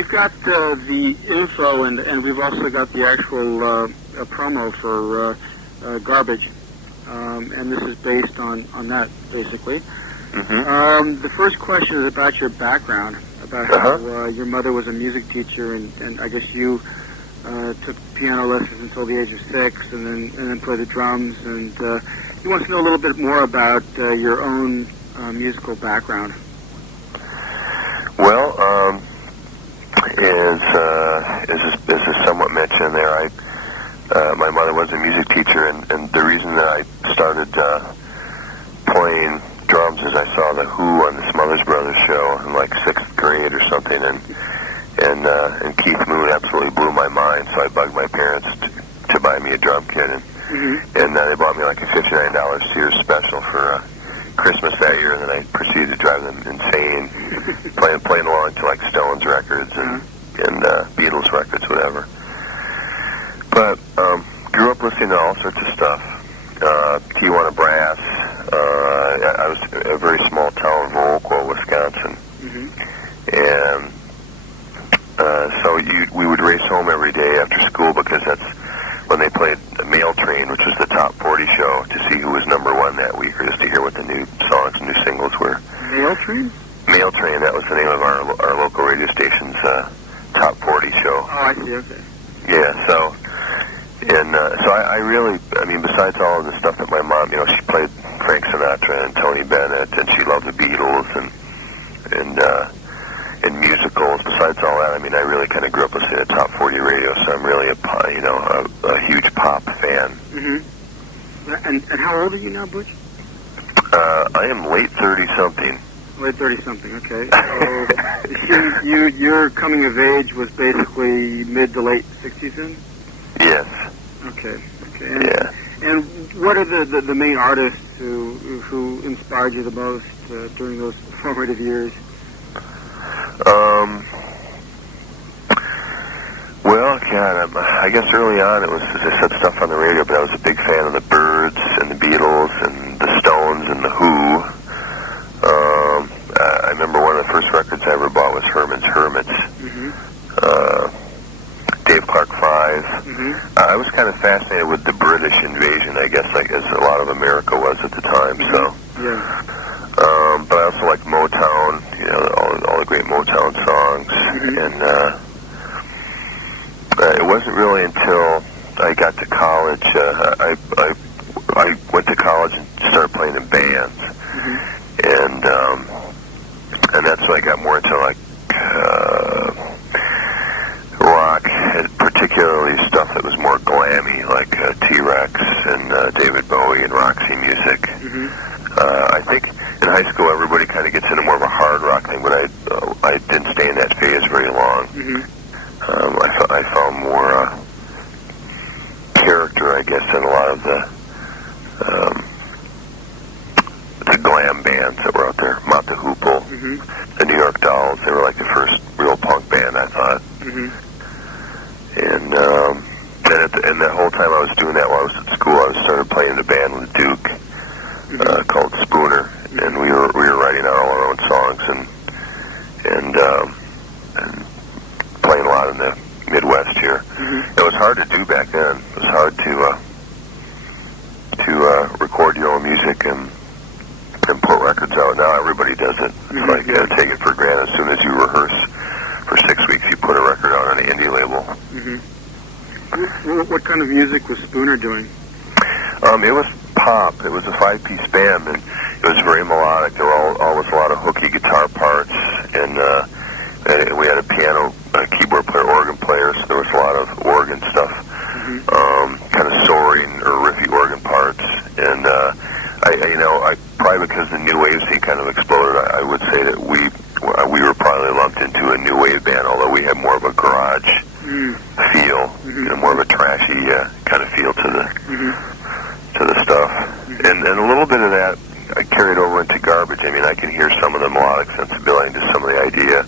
we've got the info, and we've also got the actual promo for Garbage, and this is based on that, basically. Mm-hmm. The first question is about your background, about how your mother was a music teacher, and I guess you took piano lessons until the age of 6, and then played the drums, and he wants to know a little bit more about your own musical background. Well, as is somewhat mentioned there, my mother was a music teacher, and the reason that I started playing drums is I saw the Who on the Smothers Brothers show in like 6th grade or something, and Keith Moon absolutely blew my mind. So I bugged my parents to buy me a drum kit, and they bought me like a $59 Sears special for Christmas that year, and then I proceeded to drive them insane, playing along to like Stones records and Beatles records, whatever. But grew up listening to all sorts of stuff. Tijuana Brass. I was a very small town, Viroqua, Wisconsin, and so we would race home every day after school because that's when they played Mail Train, which was the top 40 show, to see who was number one that week, or just to hear what the new songs and new singles were. Mail Train? Mail Train, that was the name of our local radio station's top 40 show. Oh, I see, okay. Yeah, so I really, I mean, besides all of the stuff that my mom, she played Frank Sinatra and Tony Bennett, and she loved the Beatles and musicals. Besides all that, I mean, I really kind of grew up listening to top 40 radio, so I'm really a huge pop fan. And how old are you now, Butch? I am late 30-something. Late 30-something, okay. So your coming of age was basically mid to late 60s then? Yes. Okay. Yeah. And what are the main artists who inspired you the most during those formative years? Well, God, I guess early on it was, as I said, stuff on the radio, but I was a big fan of the Byrds and the Beatles and the Stones and the Who. I remember one of the first records I ever bought was Herman's Hermits. Dave Clark 5. I was kind of fascinated with the British invasion, I guess, like as a lot of America was at the time. So, yeah. But I also liked Motown, all the great Motown songs, and it wasn't really until I got to college. I went to college and started playing in bands, and that's when I got more into like rock, particularly stuff that was more glammy, like T-Rex and David Bowie and Roxy Music. I think in high school everybody kind of gets into more of a hard rock thing, but I didn't stay in that phase very long. I found more character, I guess, in a lot of the glam bands that were out there. Mott the Hoople, the New York Dolls, they were like the first real punk band, I thought. And the whole time I was doing that while I was at school, I started playing in a band with Duke called Spooner, and we were writing out all our own songs and playing a lot in the Midwest here. It was hard to do back then. It was hard to record your own music and put records out. Now everybody does it. It's like take it for granted. As soon as you rehearse for 6 weeks, you put a record out on an indie label. What kind of music was Spooner doing? It was pop. It was a 5-piece band, and it was very melodic. There were always a lot of hooky guitar parts, and we had a piano, keyboard player, organ player, so there was a lot of organ stuff, kind of soaring or riffy organ parts. And I probably because the new wave scene kind of exploded, I would say that we were probably lumped into a new wave band, although we had more of a garage feel, more of a trashy kind of feel to the stuff. And a little bit of that I carried over into Garbage. I mean, I can hear some of the melodic sensibility to some of the idea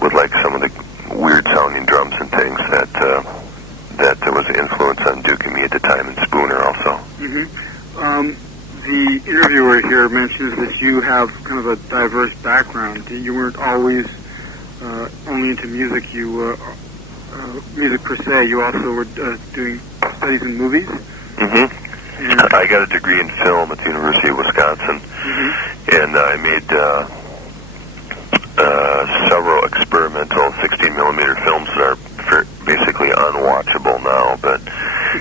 with like some of the weird sounding drums and things that there was an influence on Duke and me at the time, and Spooner also. The interviewer here mentions that you have kind of a diverse background. You weren't always only only into music, music per se, you also were doing studies in movies. Mm-hmm. And I got a degree in film at the University of Wisconsin, and I made several experimental 16-millimeter films that are basically unwatchable now, but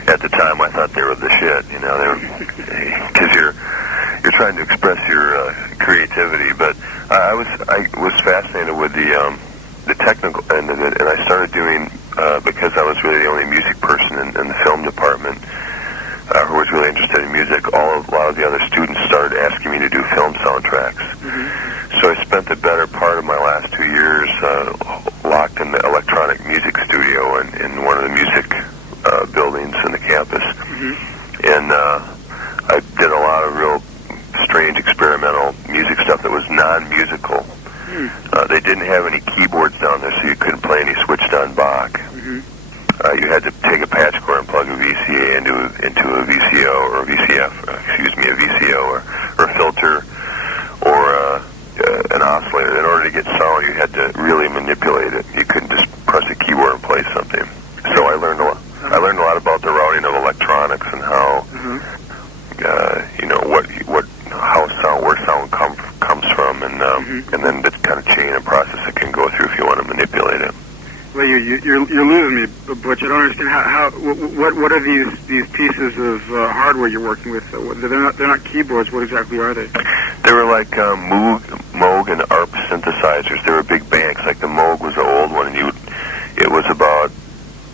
at the time I thought they were the shit, you know, because you're trying to express your creativity. But I was fascinated with the technical end of it, and I started doing, because I was really the only music person in the film department who was really interested in music, a lot of the other students started asking me to do film soundtracks. So I spent the better part of my last 2 years locked in the electronic music studio in one of the music buildings in the campus. And I did a lot of real strange experimental music stuff that was non-musical. They didn't have any keyboards down there, so you couldn't play any switched-on Bach. You had to take a patch cord and plug a VCA into a VCO or a VCF, a VCO or a filter or an oscillator. In order to get sound, you had to really manipulate it. You couldn't just press a keyboard and play something. So I learned a lot about the routing of electronics and how where sound comes from, and then the kind of chain and process it can go through if you want to manipulate it. Well, you're losing me, Butch. I don't understand what are these pieces of hardware you're working with? They're not keyboards. What exactly are they? They were like Moog and ARP synthesizers. They were big banks. Like the Moog was the old one, and it was about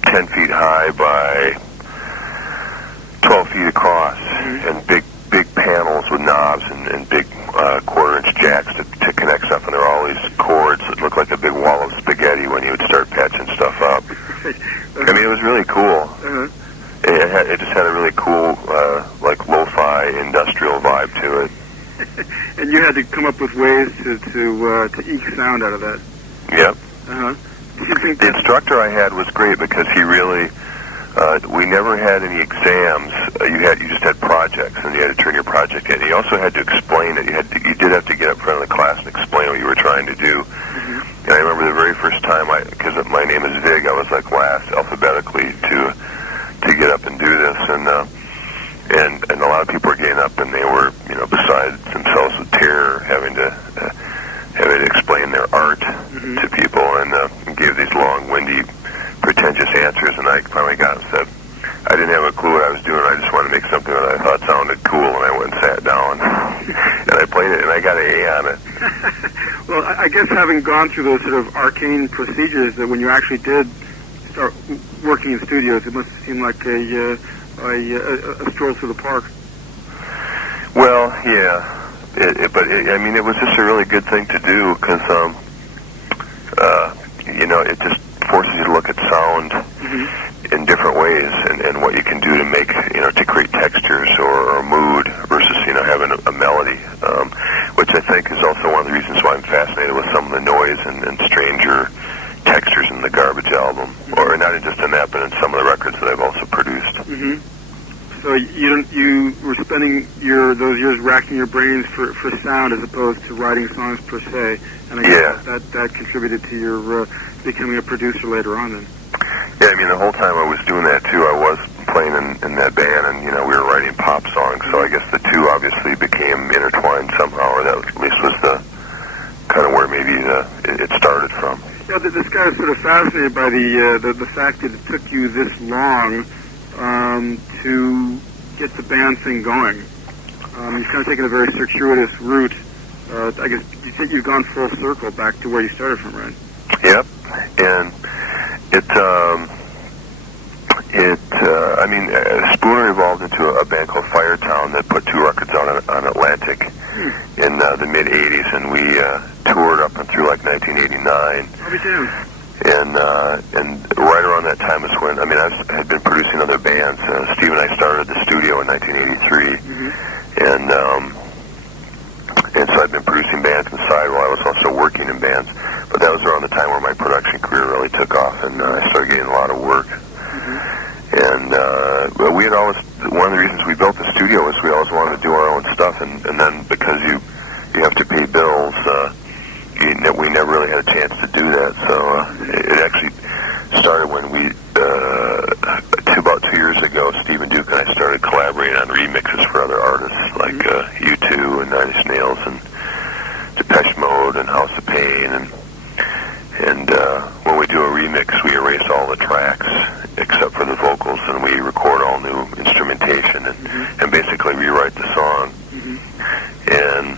10 feet high by 12 feet across, and big panels with knobs and big quarter-inch jacks to connect stuff. And there were all these cords that looked like a big wall of spaghetti when you would start patching stuff up. I mean, it was really cool. It just had a really cool, like lo-fi industrial vibe to it. And you had to come up with ways to eke sound out of that. Yep. The instructor I had was great because he really, we never had any exams. You just had projects, and you had to turn your project in. You also had to explain it. You did have to get up front of the class and explain what you were trying to do. And I remember the very first time, because my name is Vig, I was like last alphabetically to get up and do this, and a lot of people were getting up, and they were, beside themselves with terror, having to explain their art to people, and give these long, windy, pretentious answers. And I finally got and said, I didn't have a clue what I was doing. I just wanted to make something that I thought sounded cool, and I went and sat down, and I played it, and I got an A on it. Well, I guess having gone through those sort of arcane procedures, that when you actually did start working in studios, it must seem like a stroll through the park. Well, yeah. I mean, it was just a really good thing to do because, it just forces you to look at sound in different ways and what you can do to make, to create textures or mood versus, having a melody, which I think is also one of the reasons why I'm fascinated with some of the noise and stranger textures in the Garbage album, or not just in that, but in some of the records that I've also produced. So you were spending those years racking your brains for sound as opposed to writing songs per se, and I guess that contributed to your becoming a producer later on then. Yeah, I mean, the whole time I was doing that too, I was playing in that band, and we were writing pop songs, so I guess the two obviously became intertwined somehow, or that at least was the kind of where maybe it started from. Yeah, this guy is sort of fascinated by the fact that it took you this long to get the band thing going. You've kind of taken a very circuitous route. I guess you think you've gone full circle back to where you started from, right? Yep, and Spooner evolved into a band called Firetown that put 2 records out on Atlantic in the mid-'80s, and we toured up and through like 1989. I'll be damned. And right around that time is when, I had been producing other bands. Steve and I started the studio in 1983, and so I'd been producing bands inside while I was also working in bands. But that was around the time where my production career really took off, and I started getting a lot of work. And we had always, one of the reasons we built the studio was we always wanted to do our own stuff, and then because you have to pay bills, we never really had a chance to do that. So remix. We erase all the tracks except for the vocals, and we record all new instrumentation and basically rewrite the song. And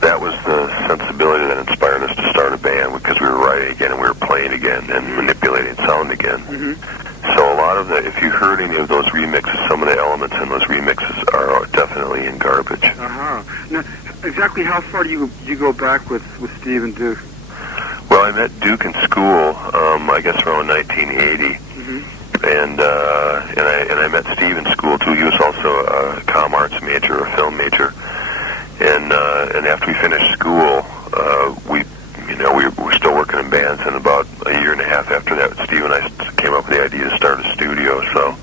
that was the sensibility that inspired us to start a band, because we were writing again and we were playing again and manipulating sound again. So a lot of the, if you heard any of those remixes, some of the elements in those remixes are definitely in Garbage. Now, exactly how far do you go back with Steve and Duke? Well, I met Duke in school, I guess around 1980, and I met Steve in school too. He was also a comm arts major, a film major, and after we finished school, we were still working in bands, and about a year and a half after that, Steve and I came up with the idea to start a studio. So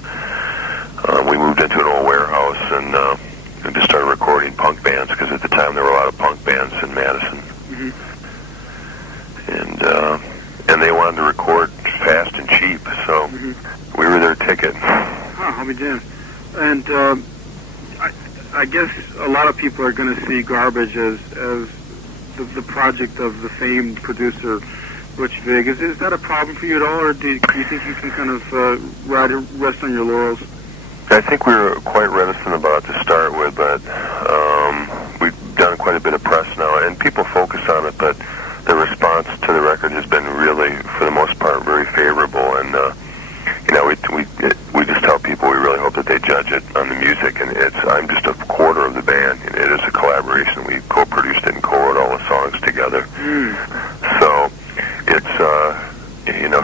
we moved into an old warehouse and just started recording punk bands, because at the time there were a lot of punk bands in Madison. And they wanted to record fast and cheap, so we were their ticket. I'll be damned. And I guess a lot of people are going to see Garbage as the project of the famed producer Butch Vig. Is that a problem for you at all, or do you think you can kind of rest on your laurels? I think we were quite reticent about it to start with, but we've done quite a bit of press now, and people focus on it, but the response to the record has been really, for the most part, very favorable, and we just tell people we really hope that they judge it on the music, and I'm just a quarter of the band. It is a collaboration. We co-produced it and co-wrote all the songs together. So it's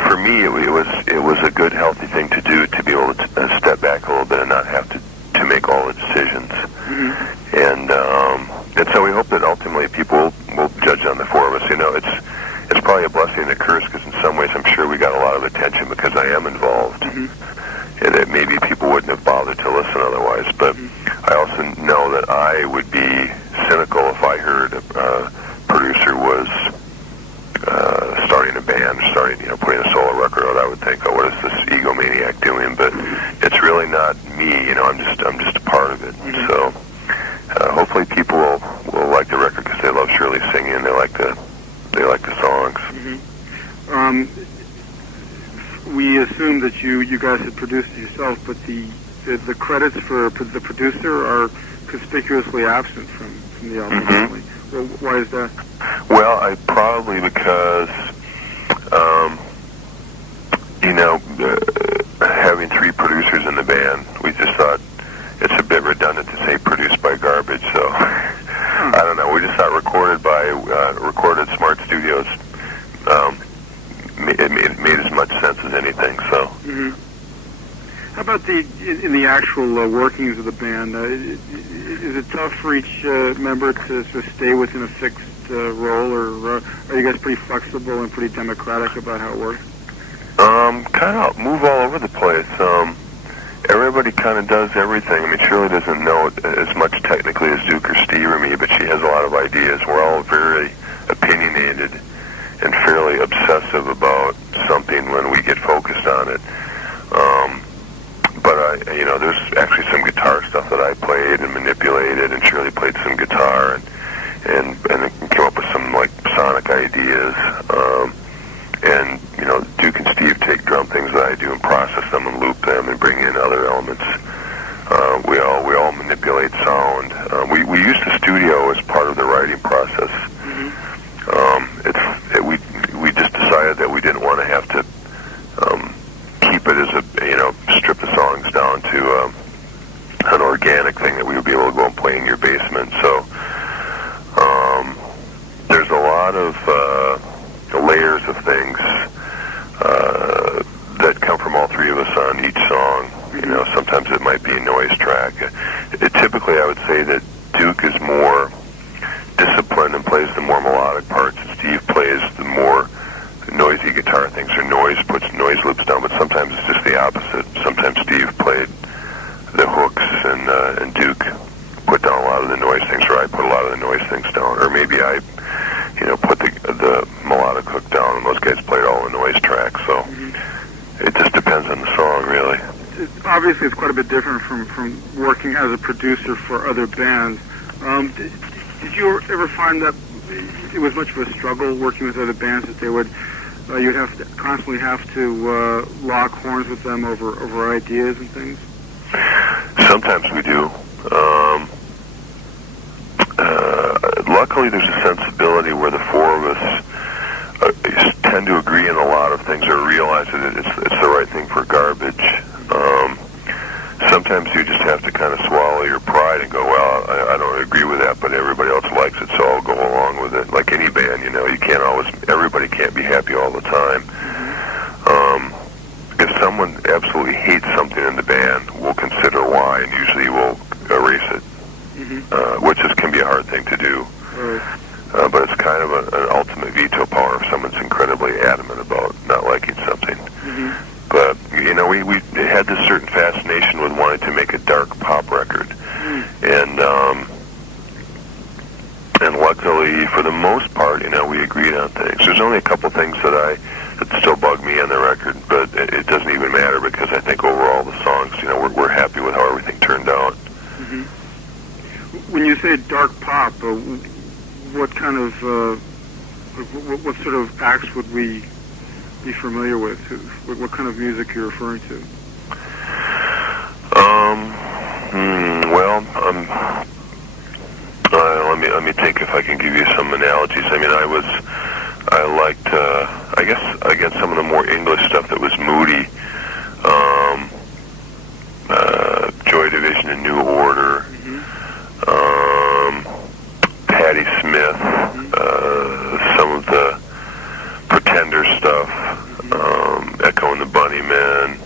for me it was a good, healthy thing to do, to be able to step back a little bit and not have to make all the decisions. And so we hope that ultimately people will judge on the four of us. It's probably a blessing and a curse, because in some ways I'm sure we got a lot of attention because I am involved. And that maybe people wouldn't have bothered to listen otherwise. But I also know that I would be cynical if I heard a producer was starting a band, putting a solo record out. I would think, oh, what is this egomaniac doing? But it's really not me. I'm just a part of it. So hopefully people will like the record, because they love Shirley singing and they like the songs. We assume that you guys had produced it yourself, but the credits for the producer are conspicuously absent from the album. Well, why is that? Well, probably because having three producers in the band, we just thought it's a bit redundant to say produced by Garbage. So I don't know. We just thought recorded Smart Studios. It made as much sense as anything. So. How about in the actual workings of the band? Is it tough for each member to stay within a fixed role, or are you guys pretty flexible and pretty democratic about how it works? Kind of move all over the place. Everybody kind of does everything. I mean, Shirley doesn't know as much technically as Duke or Steve or me, but she has a lot of ideas. We're all very opinionated and fairly obsessive about something when we get focused on it. But there's actually some guitar stuff that I played and manipulated, and Shirley played some guitar and came up with some sonic ideas. And Duke and Steve take drum things that I do and process them and loop them and bring in other elements. We all manipulate sound. We use the studio as part of the writing process. We just decided that we didn't want to have to keep it as strip the songs down to an organic thing that we would be able to go and play in your basement. So there's a lot of layers of things that come from all three of us on each song. Sometimes it might be a noise track. Typically, I would say that Duke is more disciplined and plays the more melodic parts, and Steve plays the more noisy guitar things, or puts noise loops down. But sometimes it's just the opposite. Sometimes Steve played the hooks, and Duke put down a lot of the noise things, or I put a lot of the noise things down, or maybe I put the melodic hook down, and those guys played all the noise tracks. So it just depends on the song, really. Obviously, it's quite a bit different from working as a producer for other bands. Did you ever find that it was much of a struggle working with other bands, that they would you'd have to constantly have to lock horns with them over ideas and things? Sometimes we do. Luckily, there's a sensibility where the four of us tend to agree on a lot of things or realize that it's the right thing for garbage. Sometimes you just have to kind of swallow your pride and go, well, I don't agree with that, but everybody else likes it, so I'll go along with it. Like any band, you know, everybody can't be happy all the time. If someone absolutely hates something in the band, we'll consider why, and usually we'll erase it, which can be a hard thing to do. But it's kind of an ultimate veto power if someone's incredibly adamant about not liking something. But, you know, we had this certain fascination with wanting to make a dark pop record. And luckily, for the most part, you know, we agreed on things. There's only a couple things that still bug me on the record, but it doesn't even matter because I think overall the songs, you know, we're happy with how everything turned out. When you say dark pop, what kind of, what sort of acts would we be familiar with? What kind of music you're referring to? Let me think if I can give you some analogies. I mean, I liked, I guess some of the more English stuff that was moody, Joy Division and New Order, Patti Smith, some of the Pretender stuff, Echo and the Bunnymen.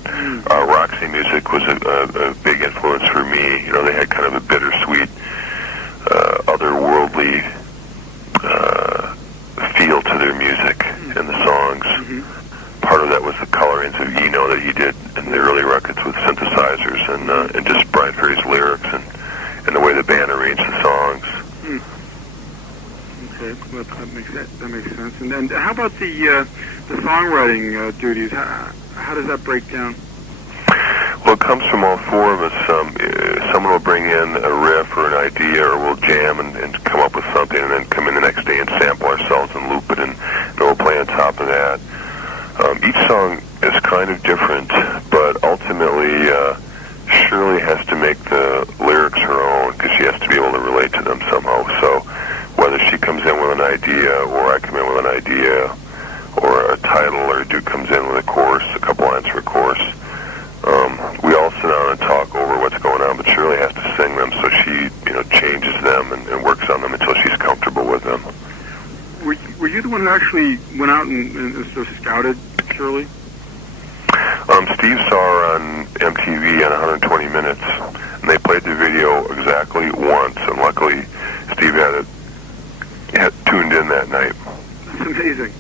Roxy music was a big influence for me. You know, they had kind of a bittersweet, otherworldly feel to their music and the songs. Part of that was the colorings of Eno that he did in the early records with synthesizers and just Brian Ferry's lyrics and the way the band arranged the songs. Okay, well, that makes sense. And then how about the songwriting duties? How does that break down? Well, it comes from all four of us. Someone will bring in a riff or an idea, or we'll jam and come up with something, and then come in the next day and sample ourselves and loop it, and we'll play on top of that. Each song is kind of different, but ultimately Shirley has to make the lyrics her own because she has to be able to relate to them somehow. So whether she comes in with an idea, or I come in with an idea, or a title, or a dude comes in with a chorus, a couple lines for a chorus, we all sit down and talk over what's going on, but Shirley has to sing them, so she, you know, changes them and works on them until she's comfortable with them. Were you the one who actually went out and sort of scouted Shirley? Steve saw her on MTV on 120 Minutes, and they played the video exactly once, and luckily Steve had tuned in that night. That's amazing.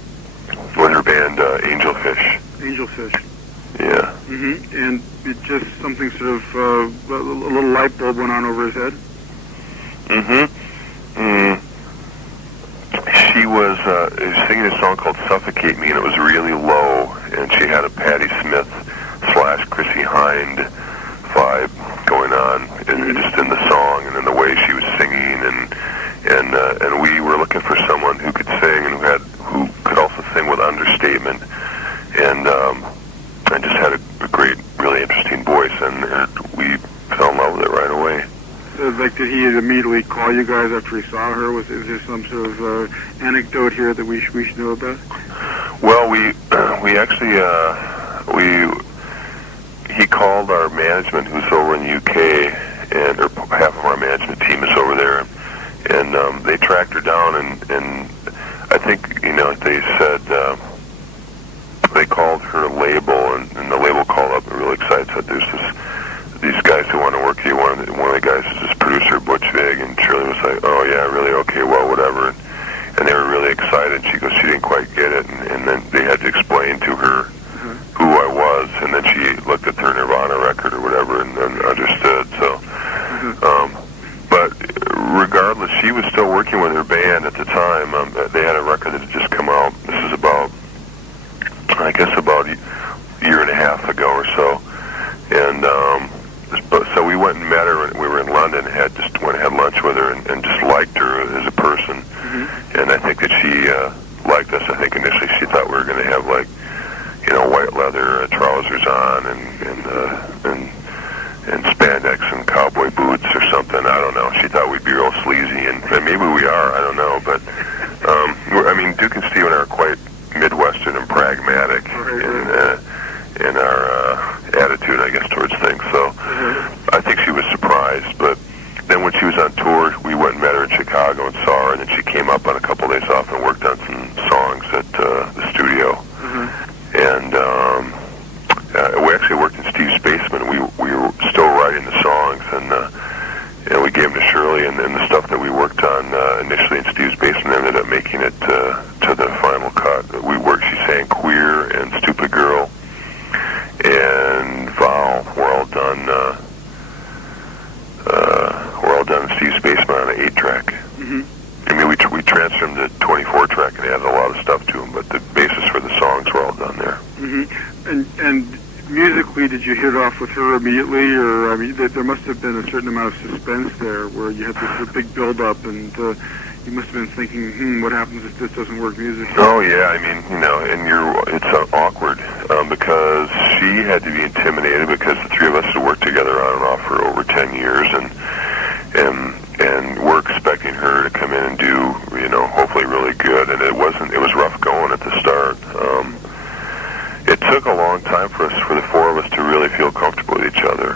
With her band Angelfish. Angelfish. Yeah. And it just something sort of a little light bulb went on over his head. She was singing a song called "Suffocate Me," and it was really low, and she had a Patti Smith / Chrissy Hind vibe going on, just in the song and in the way she was singing, and we were looking for someone who could sing and who could also sing with understatement, and just had a great, really interesting voice, and we fell in love with it right away. Like, did he immediately call you guys after he saw her? Is there some sort of anecdote here that we should know about? Well, we actually he called our management, who's over in the UK, and half of our management team is over there, and they tracked her down, and I think, you know, they said they called her label, and the label called up and really excited, said there's these guys who want to work here. One of the guys is this producer, Butch Vig, and Shirley was like, oh yeah, really, okay, well, whatever. And they were really excited. She goes, she didn't quite get it, and then they had to explain to her who I was, and then she looked at their Nirvana record or whatever, and then understood. So, but regardless, she was still working with her band at the time. They had a record that had just come out. This is about a year and a half ago or so, and so we went and met her, and we were in London, and had lunch with her, and just liked her as a person, and I think that she liked us. I think initially she thought we were going to have like, white leather trousers on and spandex and cowboy boots or something. I don't know. She thought we'd be real sleazy, and maybe we are. I don't know, but Duke and Steve and I are quite Midwestern and pragmatic in our attitude, I guess, towards things. So I think she was surprised, but then when she was on tour, we went and met her in Chicago and saw her, and then she came up on a couple days off and worked on some songs at the studio. And we actually worked in Steve's basement. We were still writing the songs, and we gave them to Shirley, and then the stuff that we worked on initially in Steve's basement ended up making it to the final cut. She sang Queer and Stupid Girl and Vow were all done. We're all done in Steve's basement on an 8-track. I mean, we transferred them to 24-track and added a lot of stuff to them, but the basis for the songs were all done there. And musically, did you hit it off with her immediately, or I mean, there must have been a certain amount of suspense there, where you had this big build-up, and you must have been thinking, what happens if this doesn't work musically? Oh yeah, I mean, it's awkward because she had to be intimidated because the three of us had worked together on and off for over 10 years, and we're expecting her to come in and do, hopefully really good, and it was rough going at the start. It took a long time for the four of us to really feel comfortable with each other.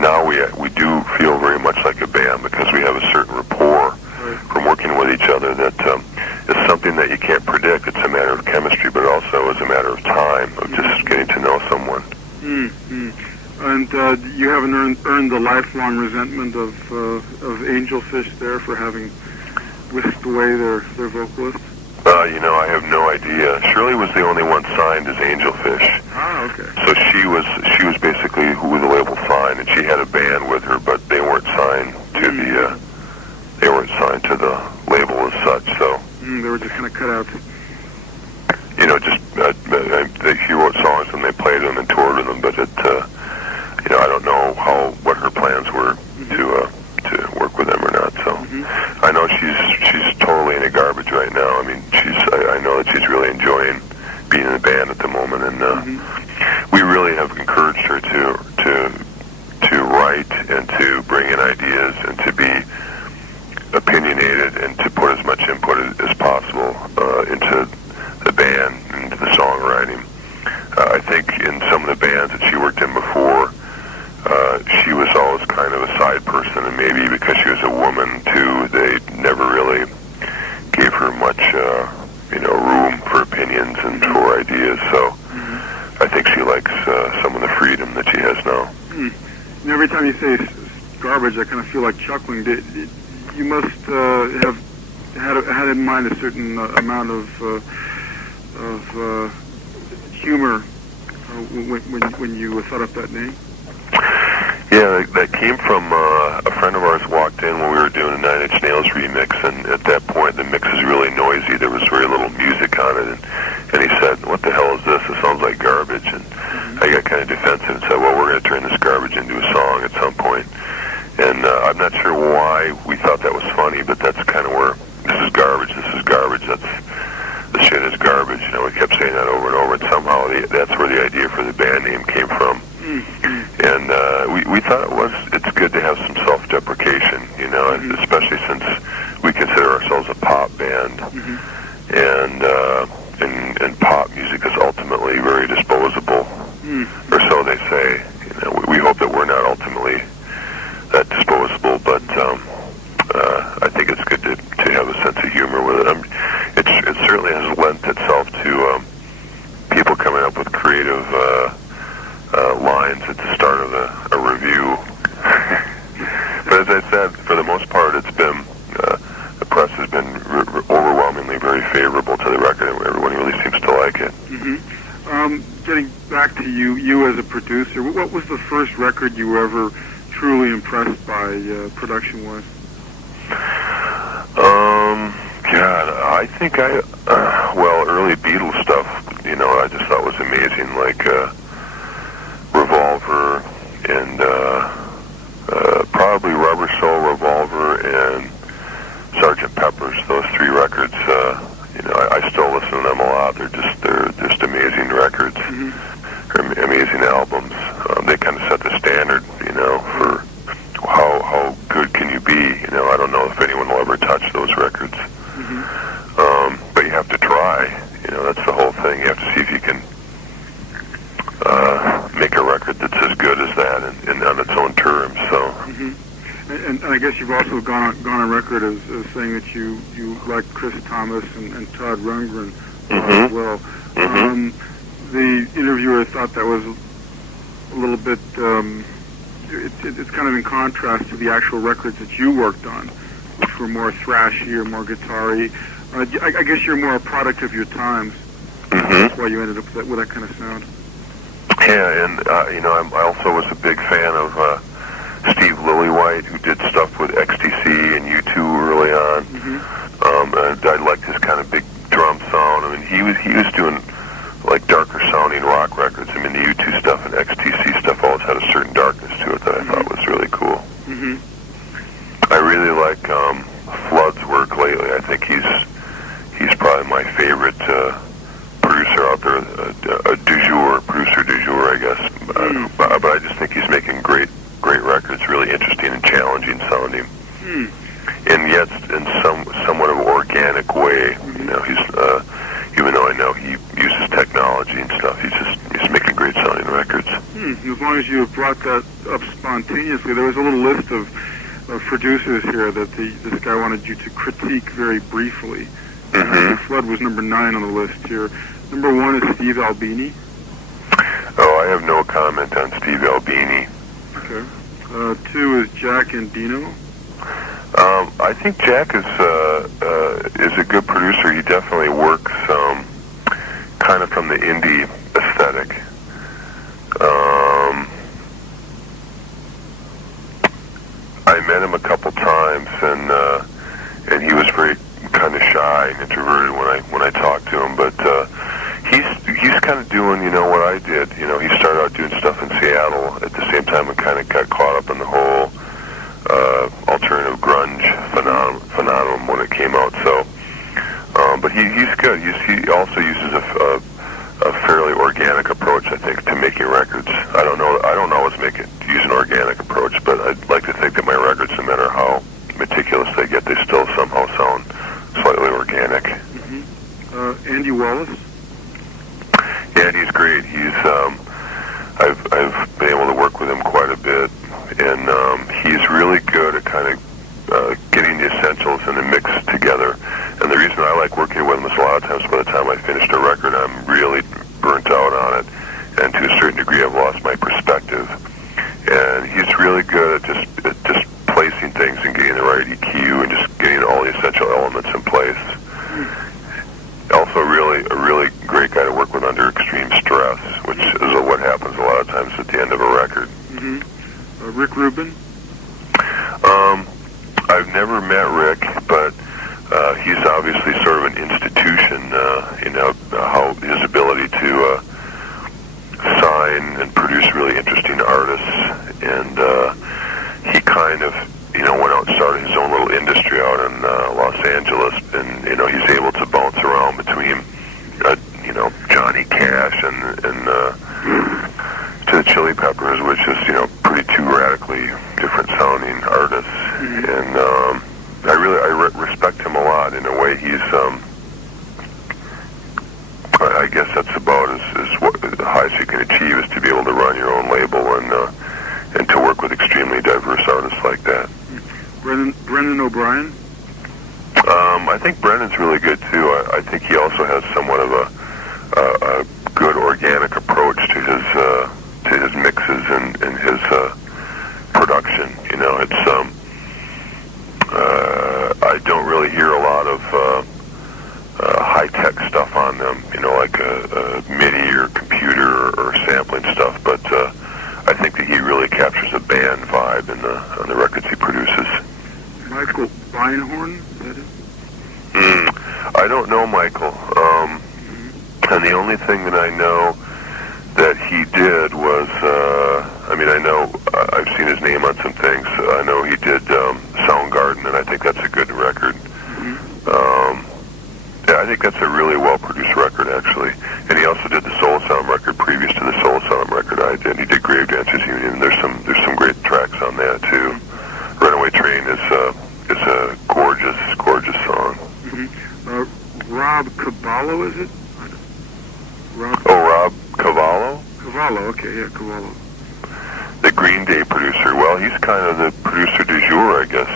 Now we do feel very much like a band because we have a certain rapport from working with each other that is something that you can't predict. It's a matter of chemistry, but also is a matter of time, of just getting to know someone. And you haven't earned the lifelong resentment of Angelfish there for having whisked away their vocalist? I have no idea. Shirley was the only one signed as Angelfish. Ah, okay. So she was basically who the label signed, and she had a band with her, but they weren't signed to the label as such. So they were just kind of cut out. She wrote songs and they played them and toured with them, but I don't know what her plans were to work with them or not. So I know she's totally in a garbage right now. I mean, I know that she's really enjoying being in the band at the moment, and we really have encouraged her to write and to bring in ideas and to be opinionated and to put as much input as possible into the band and into the songwriting. I think in some of the bands that she worked in before, she was always kind of a side person, and maybe because she was a woman too, they never really gave her much room for opinions and for ideas. So I think she likes some of the freedom that she has now. And every time you say garbage, I kind of feel like chuckling. You must have had in mind a certain amount of humor when you thought up that name. Yeah, that came from a friend of ours walked in when we were doing a 9 Inch Nails remix, and at that point the mix is really noisy. There was very little music on it, and he said, "What the hell is this? It sounds like garbage." And I got kind of defensive and said, "Well, we're going to turn this garbage into a song at some point." And I'm not sure why we thought that was funny, but that's kind of where this is garbage. The shit is garbage. We kept saying that over and over, and somehow that's where the idea for the band name came from. And we thought it's good to have some self-deprecation, and especially since we consider ourselves a pop band, and pop music is ultimately very disposable, or so they say. We hope that we're not ultimately that disposable, but I think it's good to have a sense of humor with it. It certainly has lent itself to people coming up with creative lines at the start of a review. But as I said, for the most part, it's been the press has been overwhelmingly very favorable to the record, and everyone really seems to like it. Getting back to you as a producer, what was the first record you were ever truly impressed by production-wise? God, I think early Beatles stuff, I just thought was amazing, like Revolver and probably Rubber Soul, Revolver, and Sgt. Pepper's. Those three records, I still listen albums. They kind of set the standard, for how good can you be. I don't know if anyone will ever touch those records. But you have to try. That's the whole thing. You have to see if you can make a record that's as good as that and on its own terms. So. And I guess you've also gone on record as saying that you like Chris Thomas and Todd Rundgren as well. The interviewer thought that was a little bit. It's kind of in contrast to the actual records that you worked on, which were more thrashy or more guitar-y. I guess you're more a product of your times. That's why you ended up with that kind of sound. Yeah, and I also was a big fan of Steve Lillywhite, who did stuff with XTC and U2 early on. And I liked his kind of big drum sound. I mean, he was doing like darker sounding rock records. I mean, the U2 stuff and XTC stuff always had a certain darkness to it that I thought was really cool. I really like Flood's work lately. I think he's probably my favorite producer out there, producer du jour, I guess. But I just think he's making great records, really interesting and challenging sounding, and yet in somewhat of an organic way. He's even though I know he uses technology and stuff, he's making great sounding records. As long as you brought that up spontaneously, there was a little list of producers here that this guy wanted you to critique very briefly. Flood was number 9 on the list here. Number 1 is Steve Albini. Oh, I have no comment on Steve Albini. Okay. 2 is Jack Endino. I think Jack is a good producer. He definitely works kind of from the indie aesthetic. I met him a couple times, and he was very kind of shy and introverted when I talked to him. But he's kind of doing what I did. He started out doing stuff in Seattle at the same time and kind of got caught up in the whole alternative grunge phenomenon when it came out. So, but he's good. He also uses a fairly organic approach, I think, to making records. I don't always use an organic approach, but I'd like to think that my records, no matter how meticulous they get, they still somehow sound slightly organic. Andy Wallace. Yeah, he's great. I've been able to work with him quite a bit, and he's really good at kind of getting the essentials and the mix together. And the reason I like working with him is a lot of times by the time I finished a record, I'm really burnt out on it, and to a certain degree, I've lost my perspective. And he's really good at just placing things and getting the right EQ and just getting all the essential elements in place. Also, a really great guy to work with under extreme stress, which is what happens a lot of times at the end of a record. Rick Rubin. I've never met Rick, but he's obviously sort of an institution. How his ability to sign and produce really interesting artists, and he kind of went out and started his own little industry out in Los Angeles, and he's able to bounce around between Johnny Cash and to the Chili Peppers, which is pretty two radically different sounding artists, and I respect him a lot. In a way, he's I guess that's about as what the highest you can achieve is to be able to run your own label and to work with extremely diverse artists like that. Brendan O'Brien. I think Brendan's really good too. I think he also has somewhat of a good organic approach to his mixes and his production. It's I don't really hear a lot of high-tech stuff on them, like a MIDI or computer or sampling stuff, but I think that he really captures a band vibe on the records he produces. Michael Beinhorn, is that it? I don't know Michael, and the only thing that I know that he did was, I know I've seen his name on some things. I know he did Soundgarden, and I think that's a good record. Yeah, I think that's a really well-produced record, actually. And he also did the Soul Sound record previous to the Soul Sound record I did. He Cavallo, okay, yeah, Cavallo. The Green Day producer. Well, he's kind of the producer du jour, I guess.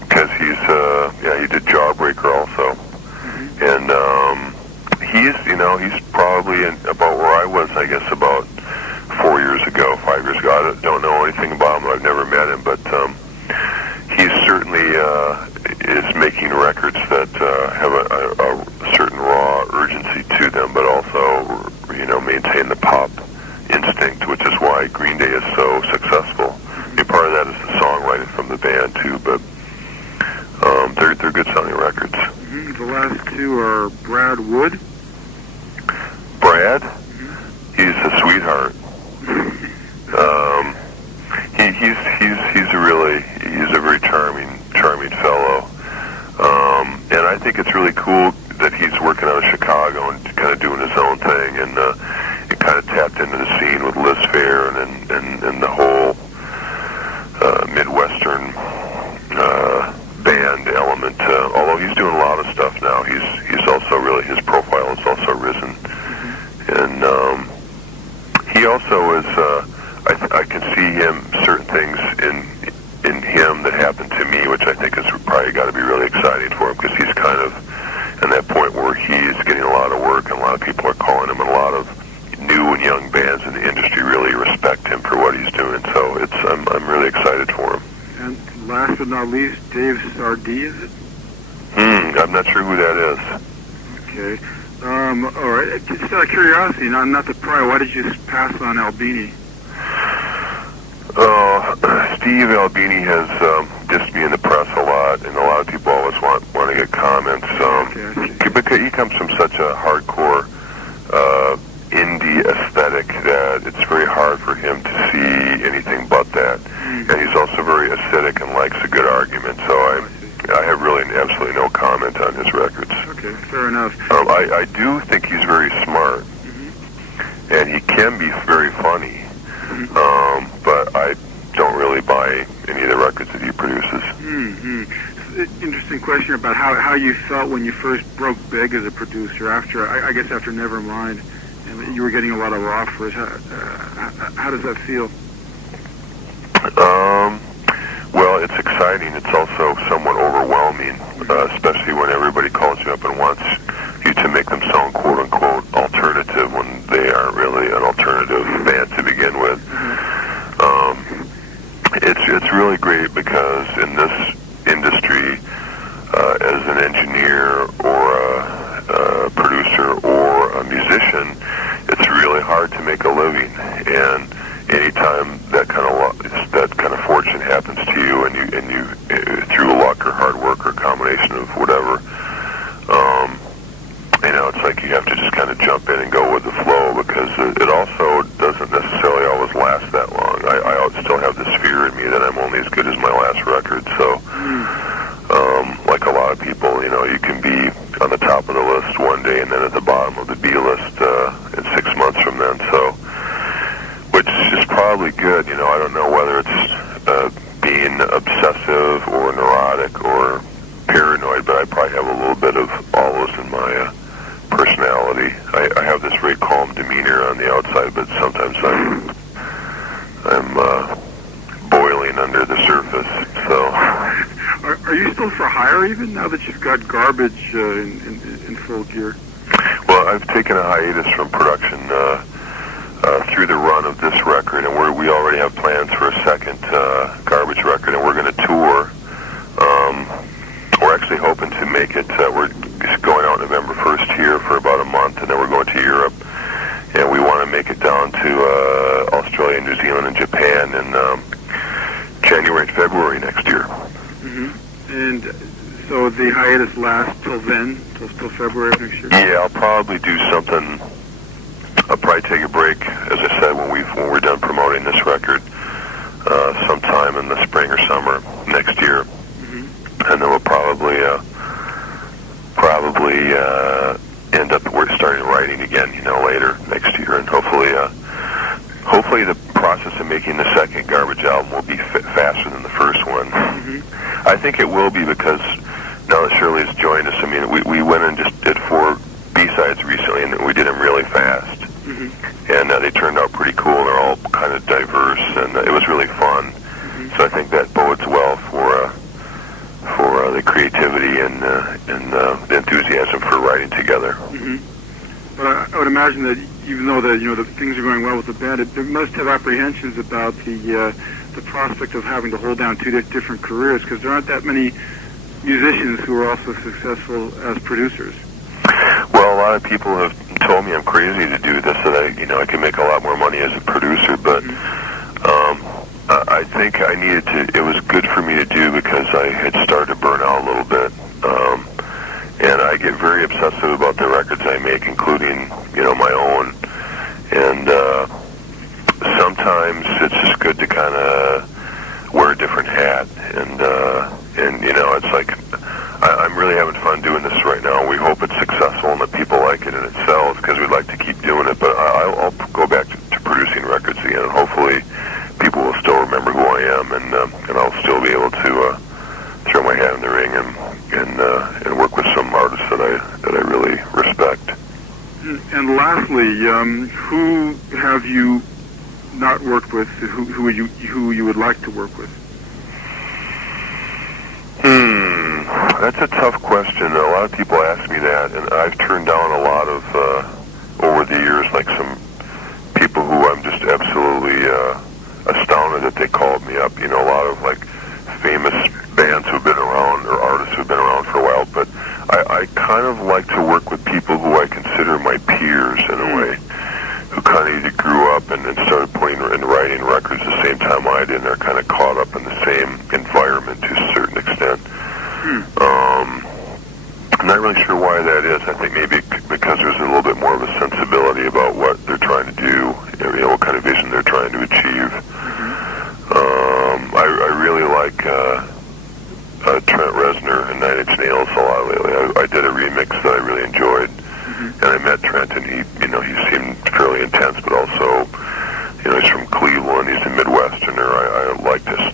Because he's, he did Jawbreaker also. And he's probably about where I was, I guess, about 5 years ago. I don't know anything about him. I've never met him, but he certainly is making records that have a certain raw urgency to them, but also, maintain the pop instinct, which is why Green Day is so successful. I mean, part of that is the songwriting from the band, too, but they're good-sounding records. The last two are Brad Wood. Brad? He's a sweetheart. He's a very charming fellow. And I think it's really cool that he's working out of Chicago and kind of doing his own thing, and it kind of tapped into the scene with Liz Phair and the whole Midwestern band element. Although he's doing a lot of stuff now, he's also really, his profile has also risen, and he also is. I can see him, certain things in him that happened to me, which I think has probably got to be really exciting for him, because he's kind of in that point where he's getting a lot of work, and a lot of people are calling him, and a lot of new and young bands in the industry really respect him for what he's doing. So I'm really excited for him. And last but not least, Dave Sardee, is it? I'm not sure who that is. Okay. All right. Just out of curiosity, not to pry, why did you pass on Albini? Steve Albini has dissed me in the press a lot, and a lot of people always want to get comments. Because he comes from such a hardcore indie aesthetic that it's very hard for him to see anything but that. And he's also very acidic and likes a good argument. So I have really absolutely no comment on his records. Okay, fair enough. I do think he's very smart, and he can be very funny. But I don't really buy any of the records that he produces. Interesting question about how you felt when you first broke big as a producer. After I guess after Nevermind, and you were getting a lot of offers. How does that feel? Well, it's exciting. It's also somewhat overwhelming, especially when everybody calls you up and wants you to make them sound quote unquote alternative when they aren't really an alternative band to begin with. It's really great because in this industry, as an engineer or a producer or a musician, it's really hard to make a living. And anytime that kind of fortune happens to you, and you through luck or hard work or a combination of whatever, it's like you have to just kind of jump in and go with the flow, because it also doesn't necessarily always last that long. I still have this fear in me that I'm only as good as my last record. So, like a lot of people, you can be on the top of the list one day and then at the bottom of the B list in 6 months from then. So, which is probably good. I don't know whether it's being obsessive or neurotic or paranoid, but I probably have a little bit of all those in my personality. I have this very calm demeanor on the outside, but sometimes I'm boiling under the surface. So, are you still for hire even now that you've got Garbage in full gear? Well, I've taken a hiatus from production through the run of this record, and we already have plans for a second Garbage record, and we're going to tour. We're actually hoping to make it. We're going out November 1st here for about a month, and then we're going to Europe, and we want to make it down to Australia, New Zealand, and Japan in January and February next year. And so the hiatus lasts till then, till February of next year? Yeah, I'll probably do something. I'll probably take a break, as I said, when we're done promoting this record, sometime in the spring or summer next year, and then we'll probably end up starting writing again, later next year, and hopefully the process of making the second Garbage album will be faster than the first one. I think it will be, because now that Shirley's joined us, I mean, we went and just did 4 B-sides recently, and we did them really fast. and they turned out pretty cool. They're all kind of diverse, and it was really fun. So I think that bodes well for the creativity and the enthusiasm for writing together. But I would imagine that even though the things are going well with the band, they must have apprehensions about the prospect of having to hold down two different careers, because there aren't that many musicians who are also successful as producers. Well, a lot of people have told me I'm crazy to do this, that I can make a lot more money as a producer, but I think I needed to. It was good for me to do because I had started to burn out a little bit, and I get very obsessive about the records I make, including my own, and sometimes it's just good to kind of wear a different hat, and it's like I'm really having fun doing this right now. We hope it's successful and that people like it and it sells, because we'd like to keep doing it, but I'll go back to producing records again, and hopefully people will still remember who I am, and I'll still be able to throw my hat in the ring and work with some artists that I really respect. And lastly, who have you not worked with? Who you would like to work with? That's a tough question. A lot of people ask me that, and I've turned down a lot of over the years, like some people who I'm just absolutely astounded that they called me up. A lot of like famous bands who've been around, or artists who've been around for a while, but I kind of like to work with people who I consider my peers in a way, who kind of either grew up and started putting and writing records the same time I did, and they're kind of caught up in the same environment to a certain extent. I'm not really sure why that is. I think maybe because there's a little bit more of a sensibility about what they're trying to do, what kind of vision they're trying to achieve. I really like Trent Reznor and Nine Inch Nails a lot lately. I did a remix that I really enjoyed, and I met Trent, and he seemed fairly intense, but also, he's from Cleveland. He's a Midwesterner. I liked a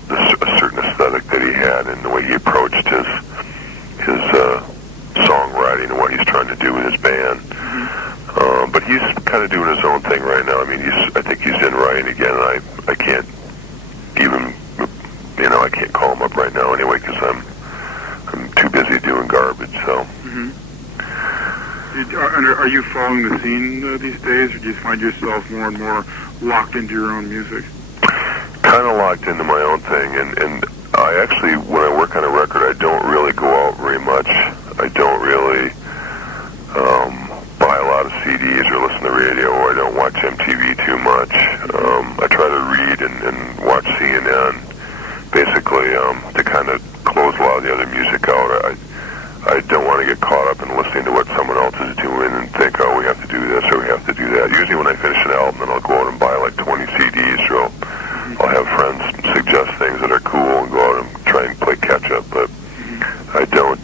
certain aesthetic that he had, and the way he approached his songwriting and what he's trying to do with his band. But he's kind of doing his own thing right now. I mean, I think he's in writing again, and I can't even, I can't call him up right now anyway, because I'm too busy doing garbage. So. Are you following the scene these days, or do you find yourself more and more locked into your own music? Kind of locked into my own thing, and I actually, when I work on a record, I don't really go out very much. I don't really buy a lot of CDs or listen to radio, or I don't watch MTV too much. I try to read and watch CNN, basically, to kind of close a lot of the other music out. I don't want to get caught up in listening to what someone else is doing and think, oh, we have to do this or we have to do that. Usually when I finish an album, then I'll go out and buy like 20 CDs, or I'll have friends suggest things that are cool and go out and try and play catch-up, but I don't,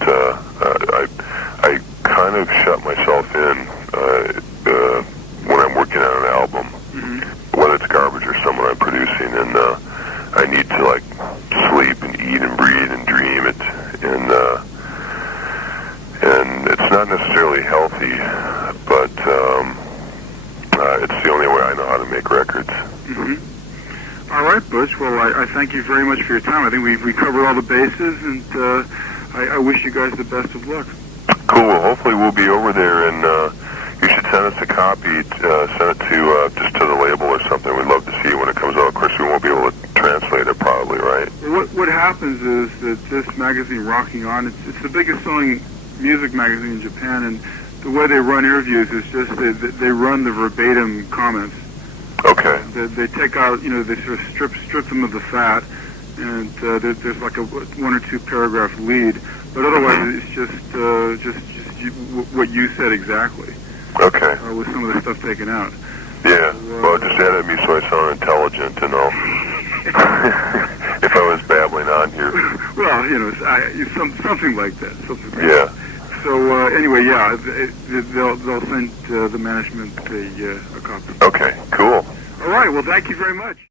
I kind of shut myself in when I'm working on an album, whether it's garbage or someone I'm producing, and I need to like sleep and eat and breathe and dream it, and it's not necessarily healthy, but it's the only way I know how to make records. All right, Butch. Well, I thank you very much for your time. I think we covered all the bases, and I wish you guys the best of luck. Cool. Well, hopefully we'll be over there, and you should send us a copy. Send it to just to the label or something. We'd love to see it when it comes out. Of course, we won't be able to translate it, probably, right? Well, what happens is that this magazine, Rocking On, it's the biggest selling music magazine in Japan, and the way they run interviews is just they run the verbatim comments. Okay. They take out, they sort of strip them of the fat, and there's like a 1 or 2 paragraph lead, but otherwise it's just what you said exactly. Okay. With some of the stuff taken out. Yeah. Well, just added me so I sound intelligent and all. If I was babbling on here. Well, something like that. Yeah. So anyway, yeah, they'll send the management a copy. Okay. Cool. All right. Well, thank you very much.